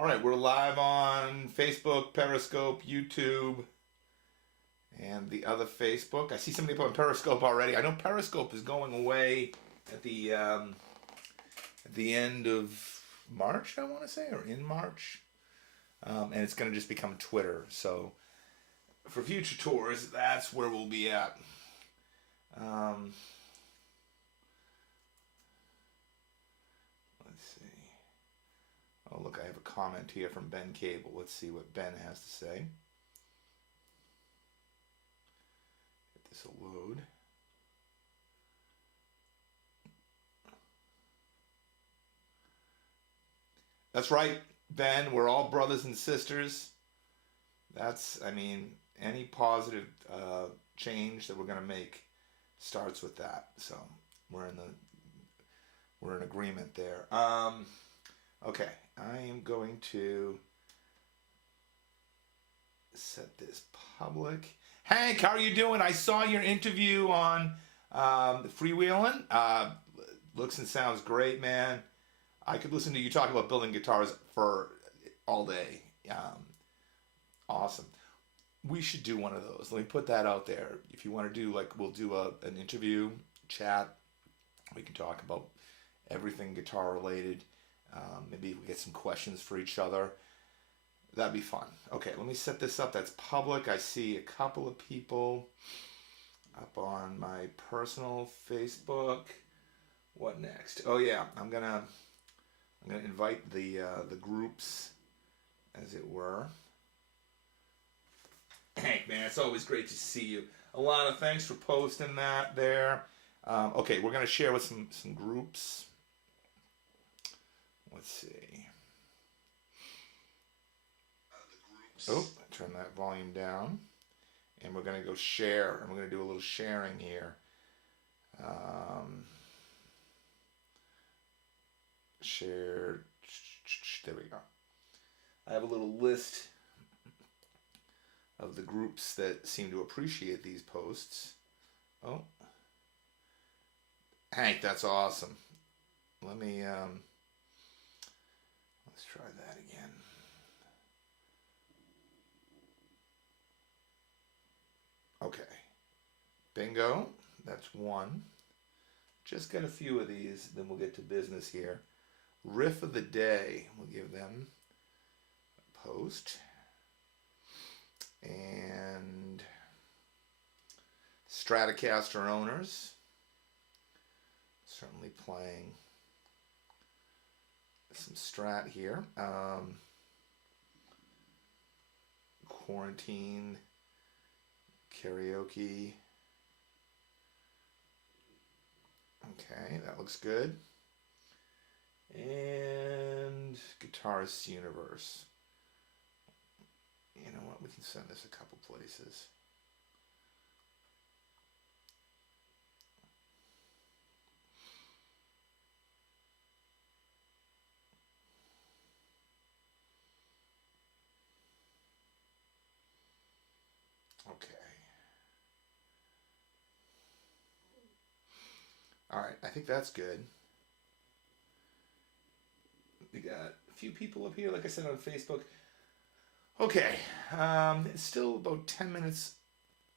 All right, we're live on Facebook, Periscope, YouTube, and the other Facebook. I see somebody put on Periscope already. I know Periscope is going away at the end of March, I want to say, or in March, and it's going to just become Twitter. So for future tours, that's where we'll be at. Let's see. Oh, look, I have a comment here from Ben Cable. Let's see what Ben has to say. Get this will load. That's right, Ben. We're all brothers and sisters. Any positive change that we're going to make starts with that. So we're in agreement there. Okay, I am going to set this public. Hank, how are you doing? I saw your interview on Freewheeling. Looks and sounds great, man. I could listen to you talk about building guitars for all day. Awesome. We should do one of those. Let me put that out there. If you want to do, we'll do an interview, chat. We can talk about everything guitar related. Maybe we get some questions for each other. That'd be fun. Okay, let me set this up. That's public. I see a couple of people up on my personal Facebook. What next? Oh yeah, I'm gonna invite the groups, as it were. Hank, man, it's always great to see you. Alana, thanks for posting that there. Okay, we're gonna share with some groups. Let's see. Oh, turn that volume down. And we're going to go share. And we're going to do a little sharing here. Share. There we go. I have a little list of the groups that seem to appreciate these posts. Oh. Hank, that's awesome. Let me... let's try that again. Okay. Bingo. That's one. Just got a few of these, then we'll get to business here. Riff of the day. We'll give them a post. And Stratocaster owners. Certainly playing some Strat here. Quarantine, karaoke. Okay, that looks good. And Guitarist's Universe. You know what? We can send this a couple places. Okay. All right, I think that's good. We got a few people up here, like I said, on Facebook. Okay, it's still about 10 minutes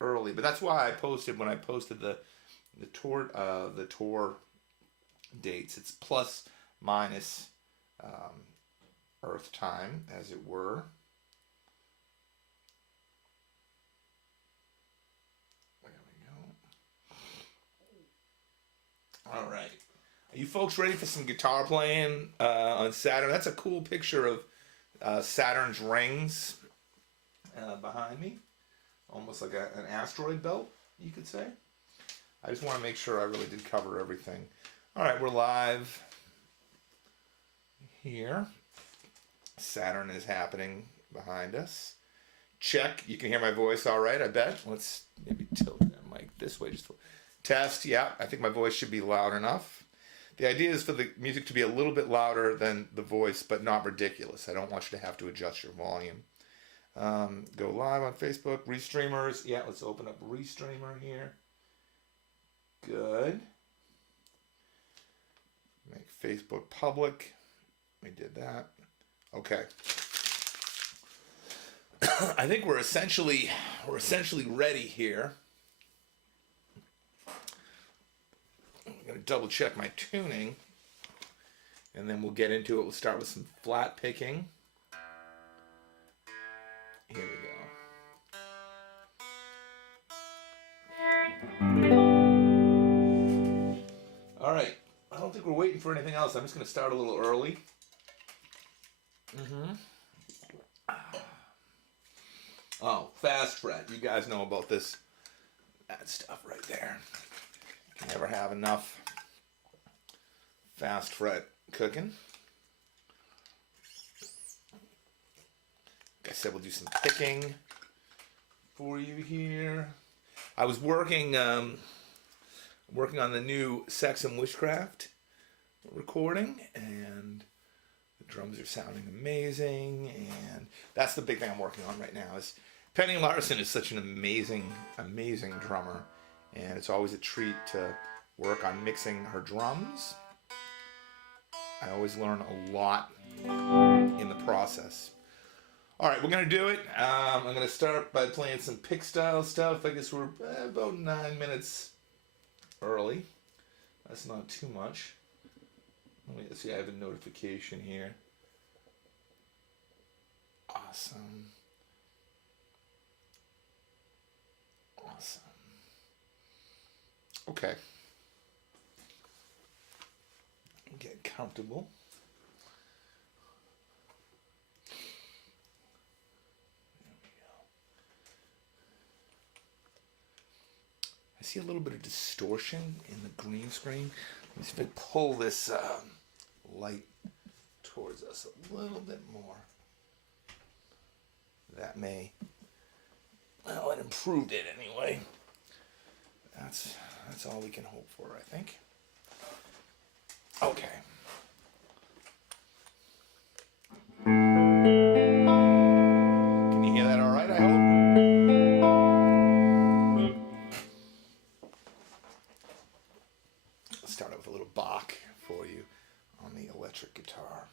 early, but that's why I posted when I posted the tour dates. It's plus minus Earth time, as it were. All right. Are you folks ready for some guitar playing on Saturn? That's a cool picture of Saturn's rings behind me. Almost like an asteroid belt, you could say. I just want to make sure I really did cover everything. All right, we're live here. Saturn is happening behind us. Check. You can hear my voice all right, I bet. Let's maybe tilt that mic this way. Just test. Yeah, I think my voice should be loud enough. The idea is for the music to be a little bit louder than the voice, but not ridiculous. I don't want you to have to adjust your volume. Go live on Facebook. Restreamers. Yeah, let's open up Restreamer here. Good. Make Facebook public. We did that. Okay. I think we're essentially ready here. I'm going to double check my tuning, and then we'll get into it. We'll start with some flat picking. Here we go. All right. I don't think we're waiting for anything else. I'm just going to start a little early. Oh, fast fret. You guys know about this. That stuff right there. You can never have enough fast fret cooking. Like I said, we'll do some picking for you here. I was working on the new Sex and Witchcraft recording, and the drums are sounding amazing, and that's the big thing I'm working on right now. Is Penny Larson is such an amazing drummer, and it's always a treat to work on mixing her drums. I always learn a lot in the process. All right, we're going to do it. I'm going to start by playing some pick style stuff. I guess we're about 9 minutes early. That's not too much. Let me see, I have a notification here. Awesome. Okay. Get comfortable. There we go. I see a little bit of distortion in the green screen. Let me see if I pull this light towards us a little bit more. That may, well, it improved it anyway. That's all we can hope for, I think. Okay. Can you hear that all right, I hope? Let's start out with a little Bach for you on the electric guitar.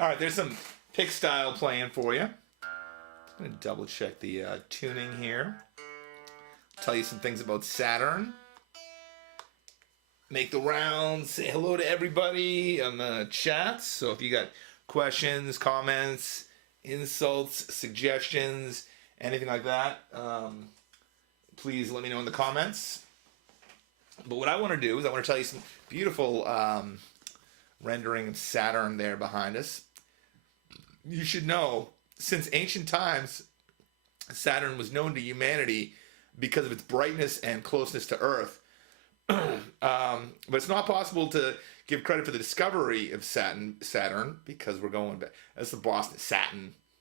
All right, there's some pick style playing for you. I'm going to double check the tuning here. Tell you some things about Saturn. Make the rounds. Say hello to everybody on the chats. So if you got questions, comments, insults, suggestions, anything like that, please let me know in the comments. But what I want to do is I want to tell you some beautiful rendering of Saturn there behind us. You should know, since ancient times, Saturn was known to humanity because of its brightness and closeness to Earth. But it's not possible to give credit for the discovery of Saturn because we're going back. That's the Boston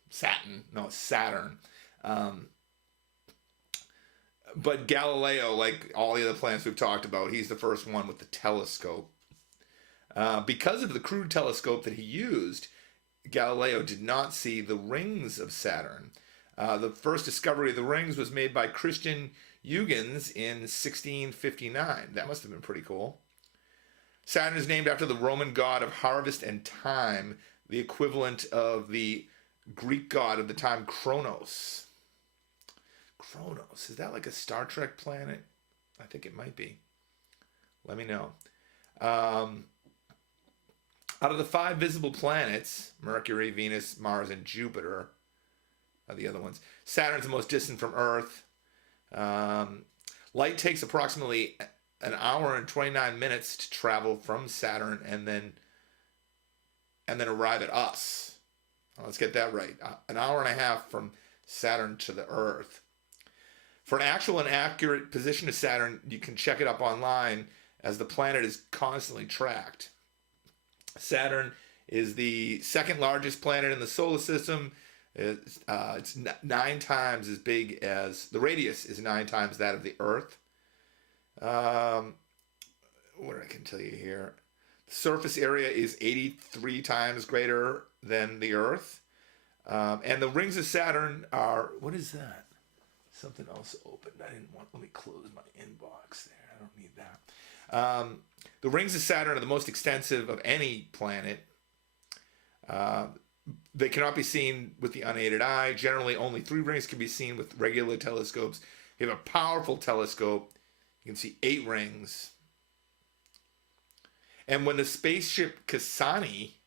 Saturn. No, it's Saturn. But Galileo, like all the other planets we've talked about, he's the first one with the telescope. Because of the crude telescope that he used, Galileo did not see the rings of Saturn. The first discovery of the rings was made by Christian Huygens in 1659. That must have been pretty cool. Saturn is named after the Roman god of harvest and time, the equivalent of the Greek god of the time, Kronos. Kronos, is that like a Star Trek planet? I think it might be. Let me know. Out of the 5 visible planets, Mercury, Venus, Mars, and Jupiter are the other ones. Saturn's the most distant from Earth. Light takes approximately an hour and 29 minutes to travel from Saturn and then arrive at us. Let's get that right. An hour and a half from Saturn to the Earth. For an actual and accurate position of Saturn, you can check it up online as the planet is constantly tracked. Saturn is the second largest planet in the solar system. It's 9 times as big as, the radius is 9 times that of the Earth. What I can tell you here. The surface area is 83 times greater than the Earth. And the rings of Saturn are, what is that? Something else opened. Let me close my inbox there. I don't need that. The rings of Saturn are the most extensive of any planet. They cannot be seen with the unaided eye. Generally, only 3 rings can be seen with regular telescopes. If you have a powerful telescope, you can see 8 rings. And when the spaceship Cassini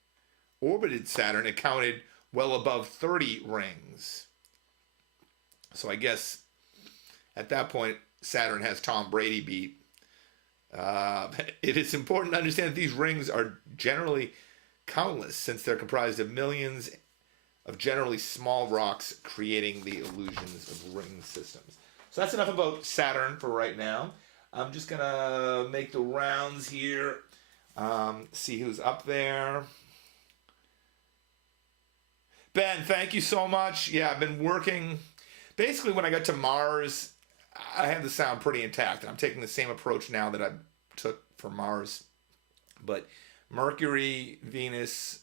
orbited Saturn, it counted well above 30 rings. So I guess at that point, Saturn has Tom Brady beat. It is important to understand that these rings are generally countless, since they're comprised of millions of generally small rocks, creating the illusions of ring systems. So that's enough about Saturn for right now. I'm just going to make the rounds here, see who's up there. Ben, thank you so much. Yeah, I've been working. Basically, when I got to Mars, I had the sound pretty intact, and I'm taking the same approach now that I took for Mars. But Mercury, Venus,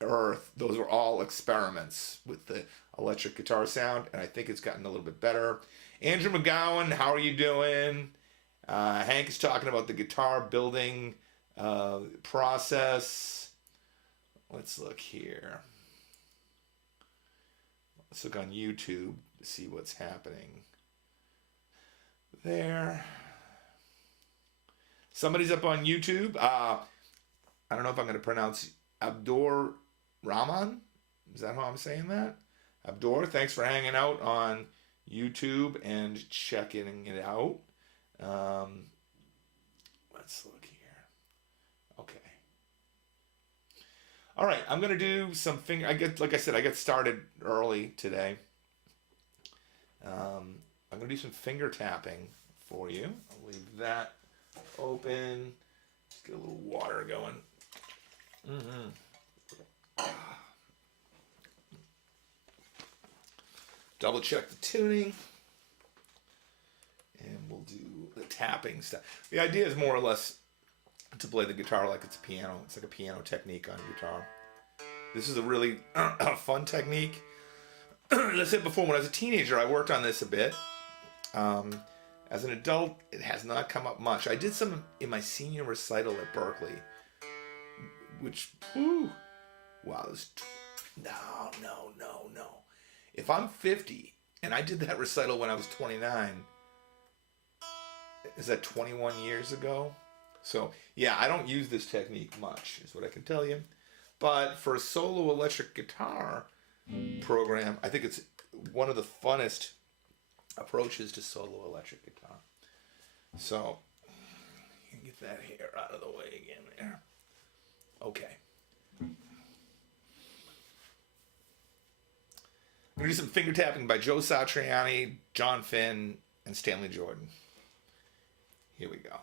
Earth, those were all experiments with the electric guitar sound, and I think it's gotten a little bit better. Andrew McGowan, how are you doing? Hank is talking about the guitar building process. Let's look here. Let's look on YouTube to see what's happening there. Somebody's up on YouTube. I don't know if I'm going to pronounce Abdur Rahman. Is that how I'm saying that? Abdur, thanks for hanging out on YouTube and checking it out. Let's look here. Okay. All right, I'm going to do some like I said, I got started early today. I'm going to do some finger tapping for you. I'll leave that open. Just get a little water going. Double check the tuning. And we'll do the tapping stuff. The idea is more or less to play the guitar like it's a piano. It's like a piano technique on guitar. This is a really fun technique. As I said before, when I was a teenager, I worked on this a bit. As an adult, it has not come up much. I did some in my senior recital at Berkeley, which Wow, no, no, no, no. If I'm 50 and I did that recital when I was 29, is that 21 years ago? So, yeah, I don't use this technique much, is what I can tell you. But for a solo electric guitar program, I think it's one of the funnest approaches to solo electric guitar. So, get that hair out of the way again there. Okay. I'm going to do some finger tapping by Joe Satriani, John Finn, and Stanley Jordan. Here we go.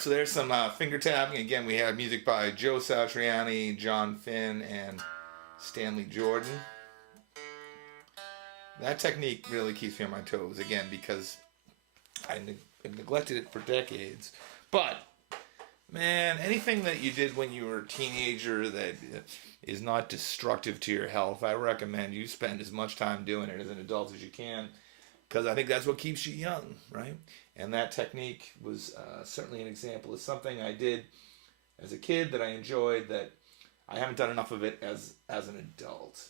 right, so there's some finger tapping. Again, we have music by Joe Satriani, John Finn, and Stanley Jordan. That technique really keeps me on my toes, again, because I neglected it for decades. But, man, anything that you did when you were a teenager that is not destructive to your health, I recommend you spend as much time doing it as an adult as you can, because I think that's what keeps you young, right? And that technique was certainly an example of something I did as a kid that I enjoyed, that I haven't done enough of it as an adult.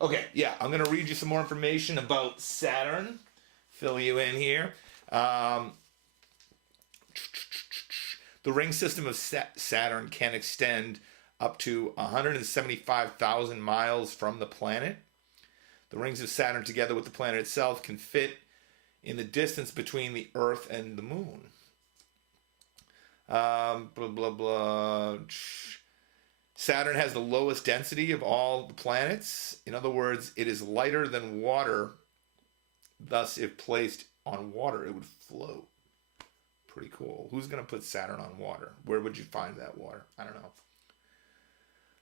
Okay, yeah, I'm going to read you some more information about Saturn, fill you in here. The ring system of Saturn can extend up to 175,000 miles from the planet. The rings of Saturn, together with the planet itself, can fit in the distance between the Earth and the Moon. Blah, blah, blah. Saturn has the lowest density of all the planets. In other words, it is lighter than water. Thus, if placed on water, it would float. Pretty cool. Who's going to put Saturn on water? Where would you find that water? I don't know.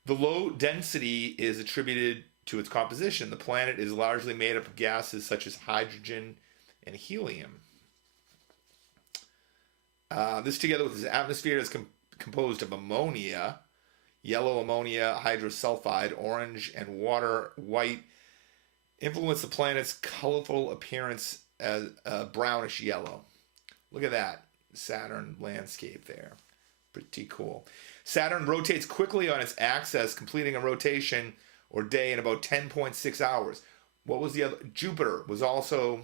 The low density is attributed to its composition. The planet is largely made up of gases such as hydrogen and helium. This, together with its atmosphere, is composed of ammonia, yellow ammonia hydrosulfide, orange, and water white, influence the planet's colorful appearance as brownish yellow. Look at that Saturn landscape there. Pretty cool. Saturn rotates quickly on its axis, completing a rotation or day in about 10.6 hours. What was the other? Jupiter was also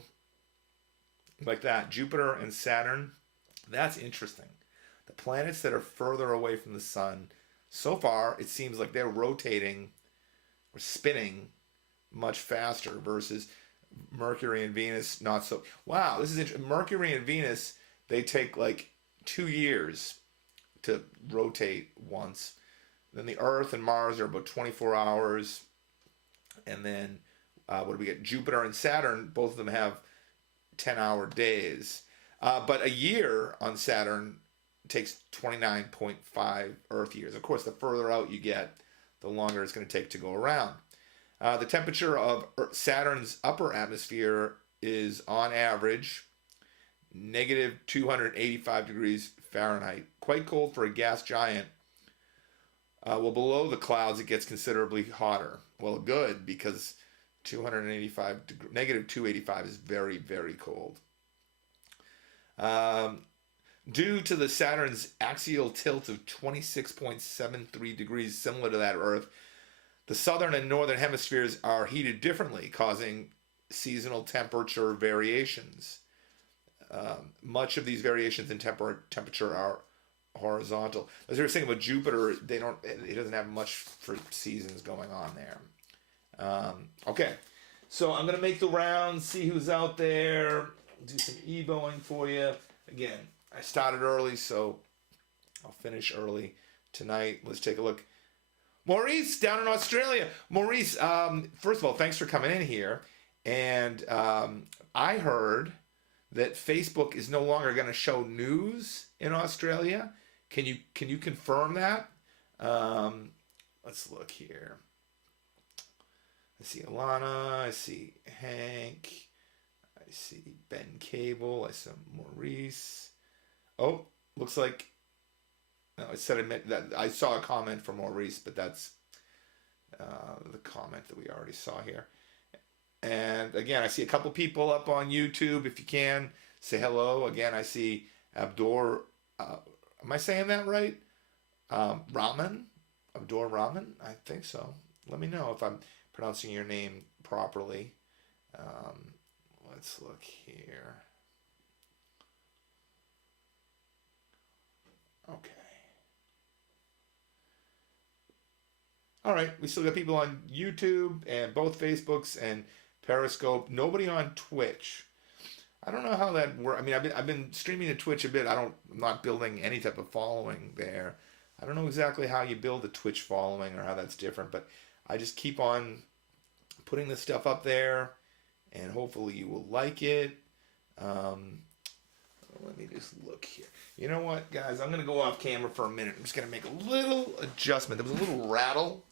like that. Jupiter and Saturn. That's interesting. The planets that are further away from the sun, so far it seems like they're rotating or spinning much faster versus Mercury and Venus not so. Wow, this is interesting. Mercury and Venus, they take like 2 years to rotate once. Then the Earth and Mars are about 24 hours. And then what do we get? Jupiter and Saturn, both of them have 10-hour days. But a year on Saturn takes 29.5 Earth years. Of course, the further out you get, the longer it's going to take to go around. The temperature of Saturn's upper atmosphere is, on average, negative 285 degrees Fahrenheit. Quite cold for a gas giant. Well, below the clouds, it gets considerably hotter. Well, good, because negative 285 is very, very cold. Due to the Saturn's axial tilt of 26.73 degrees, similar to that of Earth, the southern and northern hemispheres are heated differently, causing seasonal temperature variations. Much of these variations in temperature are horizontal. As we were saying about Jupiter, it doesn't have much for seasons going on there. Okay, so I'm gonna make the rounds, see who's out there, do some evoing for you. Again, I started early, so I'll finish early tonight. Let's take a look. Maurice, down in Australia. Maurice, first of all, thanks for coming in here. And I heard that Facebook is no longer going to show news in Australia. Can you confirm that? Let's look here. I see Alana. I see Hank. I see Ben Cable. I see Maurice. Oh, looks like. No, it said that I saw a comment from Maurice, but that's the comment that we already saw here. And again, I see a couple people up on YouTube. If you can, say hello. Again, I see Abdur. Am I saying that right? Rahman? Abdur Rahman? I think so. Let me know if I'm pronouncing your name properly. Let's look here. Okay. All right, we still got people on YouTube and both Facebooks and Periscope. Nobody on Twitch. I don't know how that works. I mean, I've been streaming to Twitch a bit. I'm not building any type of following there. I don't know exactly how you build a Twitch following or how that's different, but I just keep on putting this stuff up there, and hopefully you will like it. Let me just look here. You know what, guys? I'm going to go off camera for a minute. I'm just going to make a little adjustment. There was a little rattle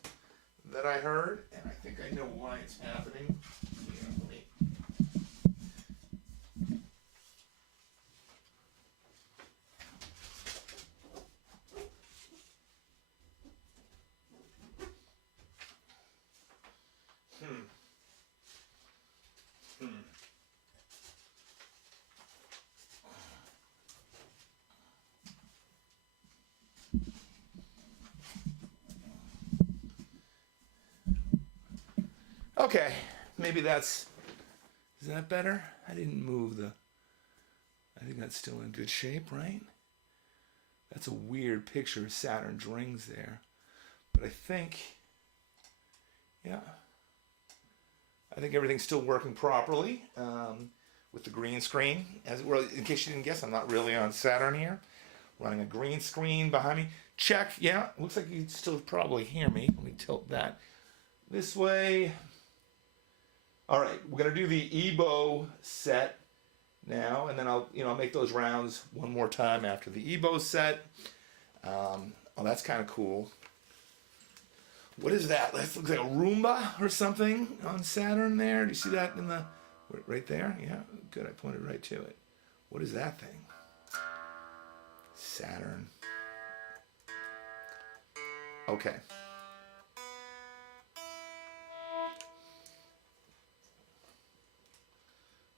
that I heard, and I think I know why it's happening. Here, let me... Okay, maybe that's... Is that better? I didn't move the... I think that's still in good shape, right? That's a weird picture of Saturn's rings there. But I think... Yeah. I think everything's still working properly with the green screen. As well, in case you didn't guess, I'm not really on Saturn here. Running a green screen behind me. Check, yeah, looks like you can still probably hear me. Let me tilt that this way. All right, we're gonna do the EBO set now, and then I'll make those rounds one more time after the EBO set. Oh, that's kind of cool. What is that? That looks like a Roomba or something on Saturn there. Do you see that in the right there? Yeah, good. I pointed right to it. What is that thing? Saturn. Okay.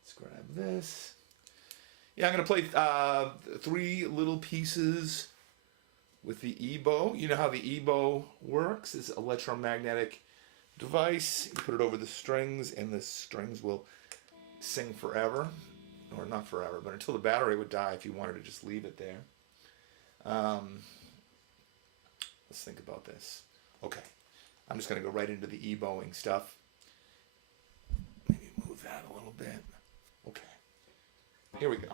Let's grab this. Yeah, I'm going to play 3 little pieces with the EBO. You know how the EBO works? It's an electromagnetic device. You put it over the strings, and the strings will sing forever. Or not forever, but until the battery would die if you wanted to just leave it there. Let's think about this. Okay, I'm just going to go right into the EBOing stuff. Maybe move that a little bit. Okay, here we go.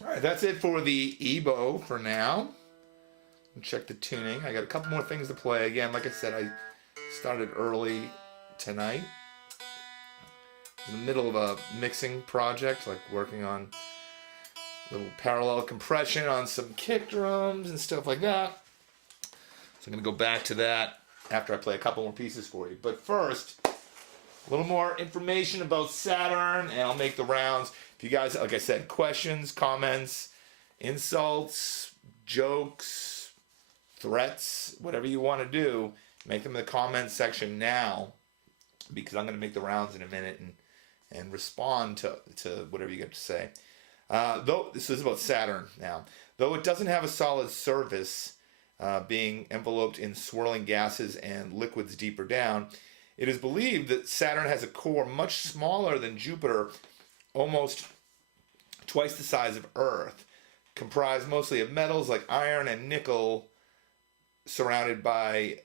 All right, that's it for the EBO for now. Check the tuning. I got a couple more things to play. Again, like I said, I started early tonight. In the middle of a mixing project, like working on a little parallel compression on some kick drums and stuff like that. So I'm going to go back to that after I play a couple more pieces for you. But first, a little more information about Saturn, and I'll make the rounds. If you guys, like I said, questions, comments, insults, jokes, threats, whatever you want to do, make them in the comments section now, because I'm going to make the rounds in a minute and respond to whatever you get to say. Though this is about Saturn now. Though it doesn't have a solid surface, being enveloped in swirling gases and liquids deeper down, it is believed that Saturn has a core much smaller than Jupiter, almost twice the size of Earth, comprised mostly of metals like iron and nickel, surrounded by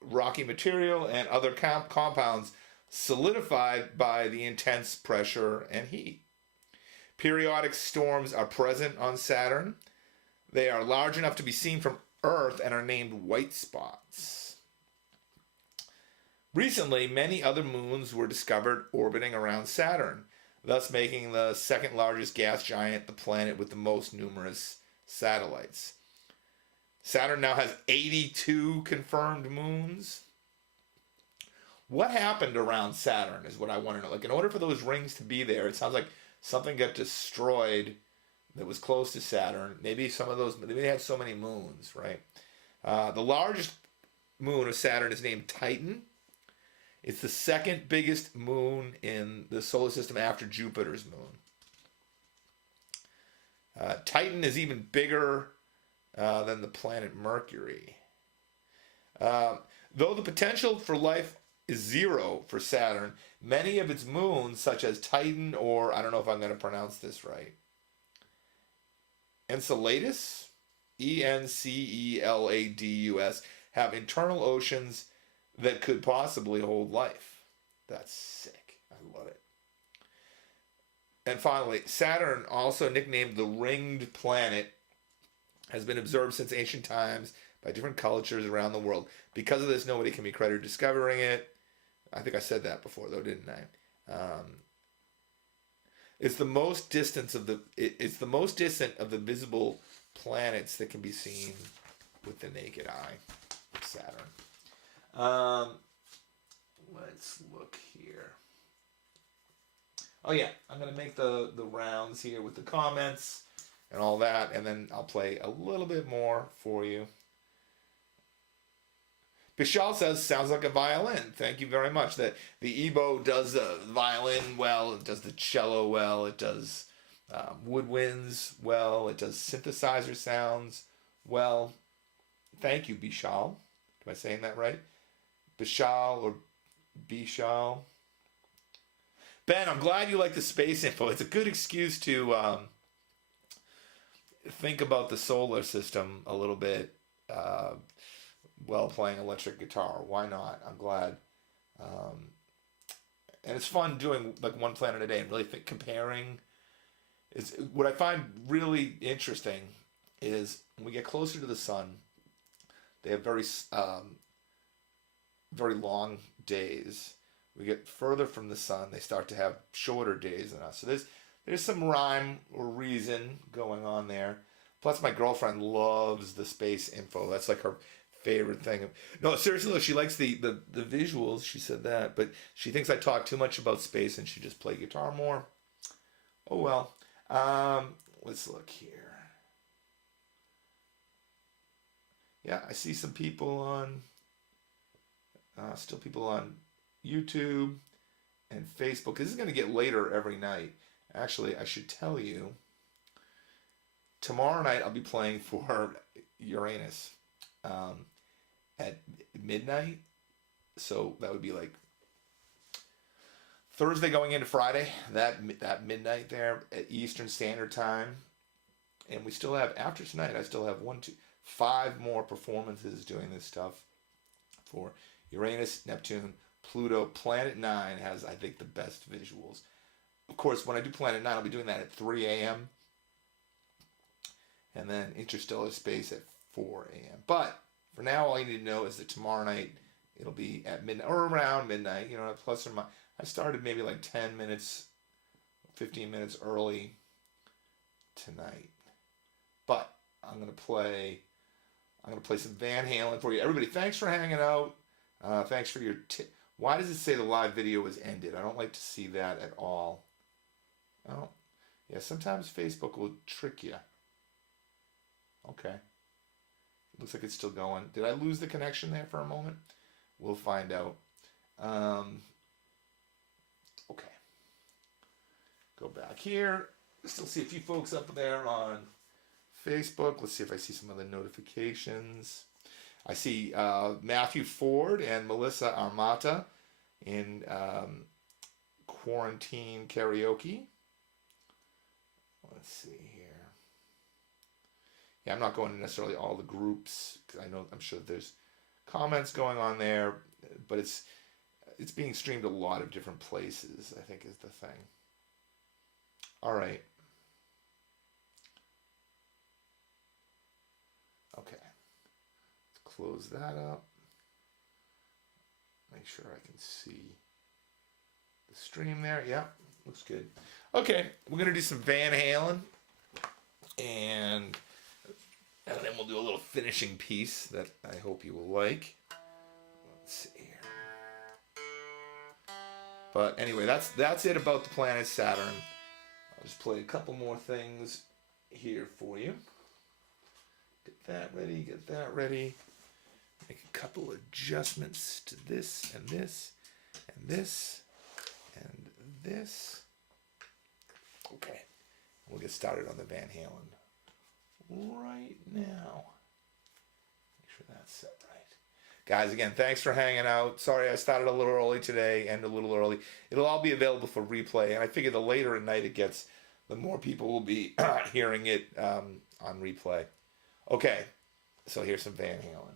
rocky material and other compounds solidified by the intense pressure and heat. Periodic storms are present on Saturn. They are large enough to be seen from Earth and are named white spots. Recently, many other moons were discovered orbiting around Saturn, thus making the second largest gas giant the planet with the most numerous satellites. Saturn now has 82 confirmed moons. What happened around Saturn is what I want to know. Like, in order for those rings to be there, it sounds like something got destroyed that was close to Saturn. Maybe some of those, they had so many moons, right? The largest moon of Saturn is named Titan. It's the second biggest moon in the solar system after Jupiter's moon. Titan is even bigger than the planet Mercury. Though the potential for life is zero for Saturn, many of its moons, such as Titan, or I don't know if I'm going to pronounce this right, Enceladus, Enceladus, have internal oceans that could possibly hold life. That's sick. I love it. And finally, Saturn, also nicknamed the ringed planet, has been observed since ancient times by different cultures around the world. Because of this, nobody can be credited with discovering it. I think I said that before, though, didn't I? It's the most distant of the visible planets that can be seen with the naked eye. Saturn. Let's look here. Oh yeah, I'm gonna make the rounds here with the comments and all that, and then I'll play a little bit more for you. Bishal says, sounds like a violin. Thank you very much. That the EBO does the violin well, it does the cello well, it does woodwinds well, it does synthesizer sounds well. Thank you, Bishal. Am I saying that right? Bishal or Bishal? Ben, I'm glad you like the space info. It's a good excuse to think about the solar system a little bit uh, while playing electric guitar. Why not? I'm glad. Um, and it's fun doing like one planet a day and really comparing. Is what I find really interesting is when we get closer to the sun, they have very long days. We get further from the sun, they start to have shorter days than us. So there's some rhyme or reason going on there. Plus, my girlfriend loves the space info. That's like her favorite thing. No, seriously, though, she likes the visuals. She said that, but she thinks I talk too much about space and she just play guitar more. Oh well. Let's look here. Yeah, I see some people on, still people on YouTube and Facebook. This is going to get later every night. Actually, I should tell you, tomorrow night I'll be playing for Uranus at midnight. So that would be like Thursday going into Friday, that midnight there at Eastern Standard Time. And we still have, after tonight, I still have 5 more performances doing this stuff for Uranus, Neptune, Pluto. Planet 9 has, I think, the best visuals. Of course, when I do Planet 9, I'll be doing that at 3 a.m. And then interstellar space at 4 a.m. But for now, all you need to know is that tomorrow night, it'll be at midnight, or around midnight, plus or minus. I started maybe like 10 minutes, 15 minutes early tonight. But I'm going to play some Van Halen for you. Everybody, thanks for hanging out. Thanks for your tip. Why does it say the live video was ended? I don't like to see that at all. Oh, yeah, sometimes Facebook will trick you. Okay. Looks like it's still going. Did I lose the connection there for a moment? We'll find out. Okay. Go back here. Still see a few folks up there on Facebook. Let's see if I see some other notifications. I see Matthew Ford and Melissa Armata in quarantine karaoke. Let's see here. Yeah, I'm not going to necessarily all the groups because I'm sure there's comments going on there, but it's being streamed a lot of different places, I think is the thing. All right. Okay. Let's close that up. Make sure I can see the stream there. Yeah, looks good. Okay, we're going to do some Van Halen. And then we'll do a little finishing piece that I hope you will like. Let's see here. But anyway, that's it about the planet Saturn. I'll just play a couple more things here for you. Get that ready, get that ready. Make a couple adjustments to this and this and this and this. Okay, we'll get started on the Van Halen right now. Make sure that's set right. Guys, again, thanks for hanging out. Sorry I started a little early today and a little early. It'll all be available for replay, and I figure the later at night it gets, the more people will be hearing it on replay. Okay, so here's some Van Halen.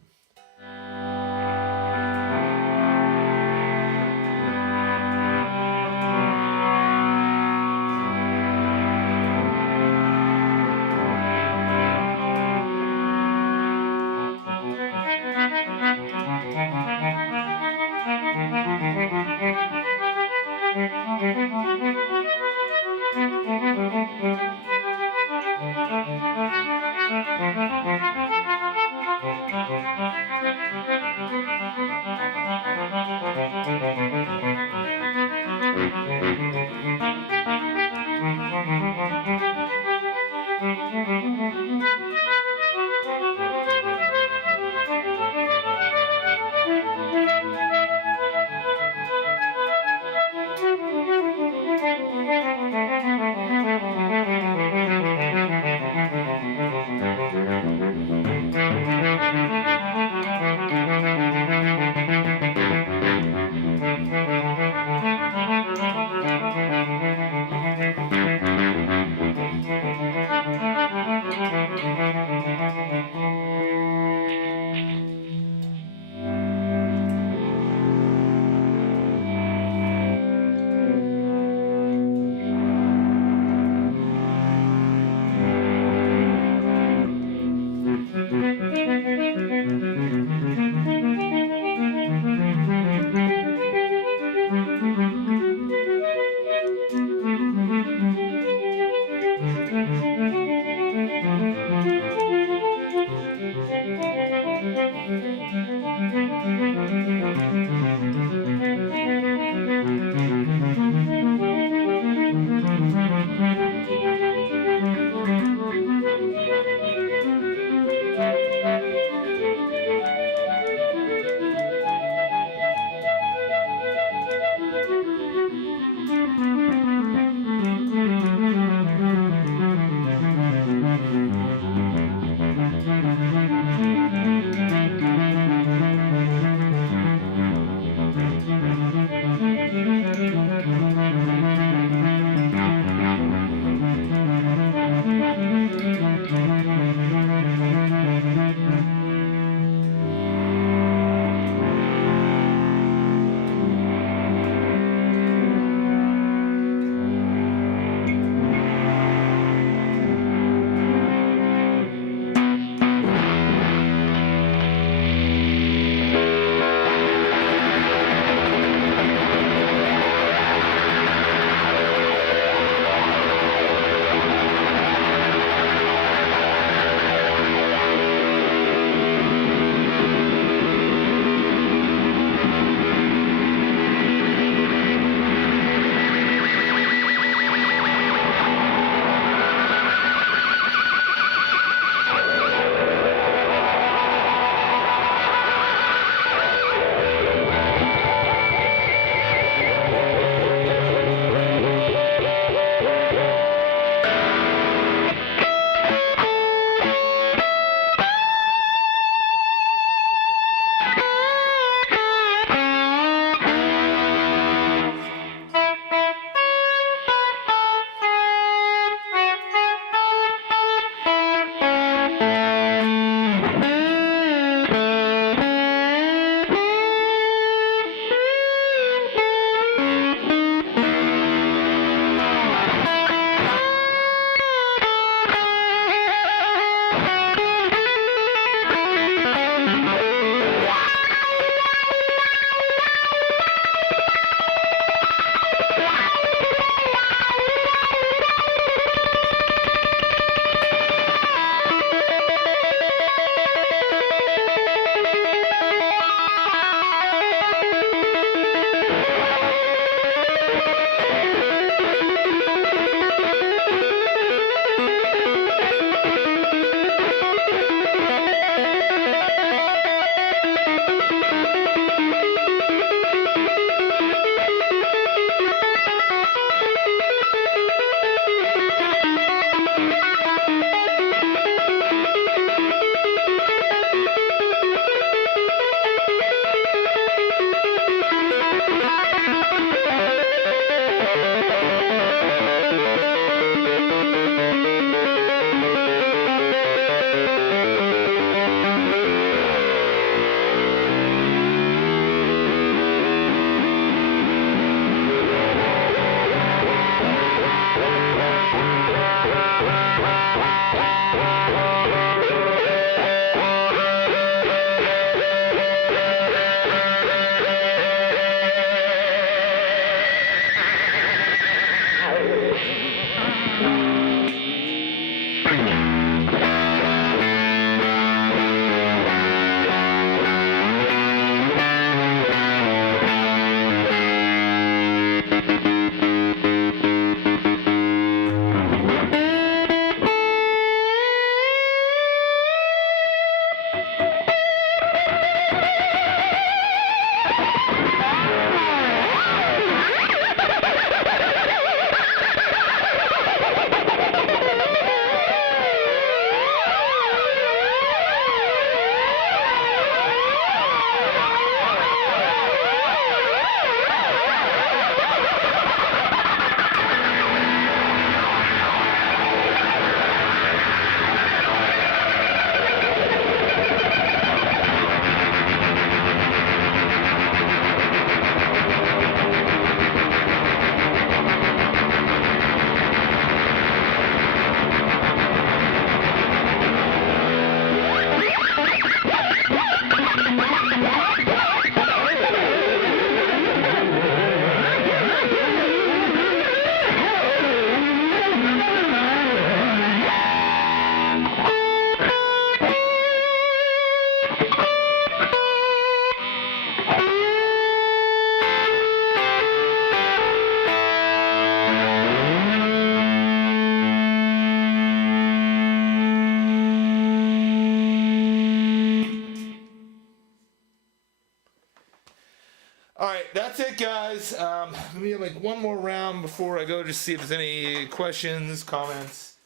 All right, that's it, guys. Let me have like one more round before I go to see if there's any questions, comments,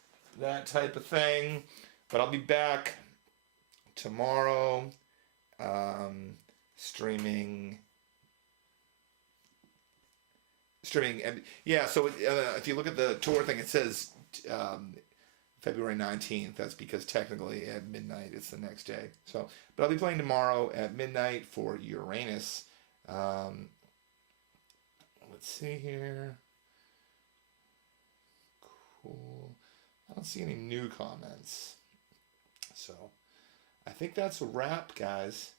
that type of thing. But I'll be back tomorrow, streaming. And yeah, so if you look at the tour thing, it says February 19th. That's because technically at midnight it's the next day. So, but I'll be playing tomorrow at midnight for Uranus. Let's see here. Cool. I don't see any new comments. So, I think that's a wrap, guys.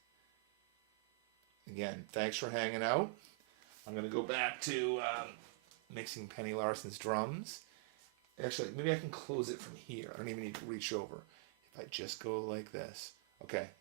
Again, thanks for hanging out. I'm going to go back to mixing Penny Larson's drums. Actually, maybe I can close it from here. I don't even need to reach over. If I just go like this. Okay,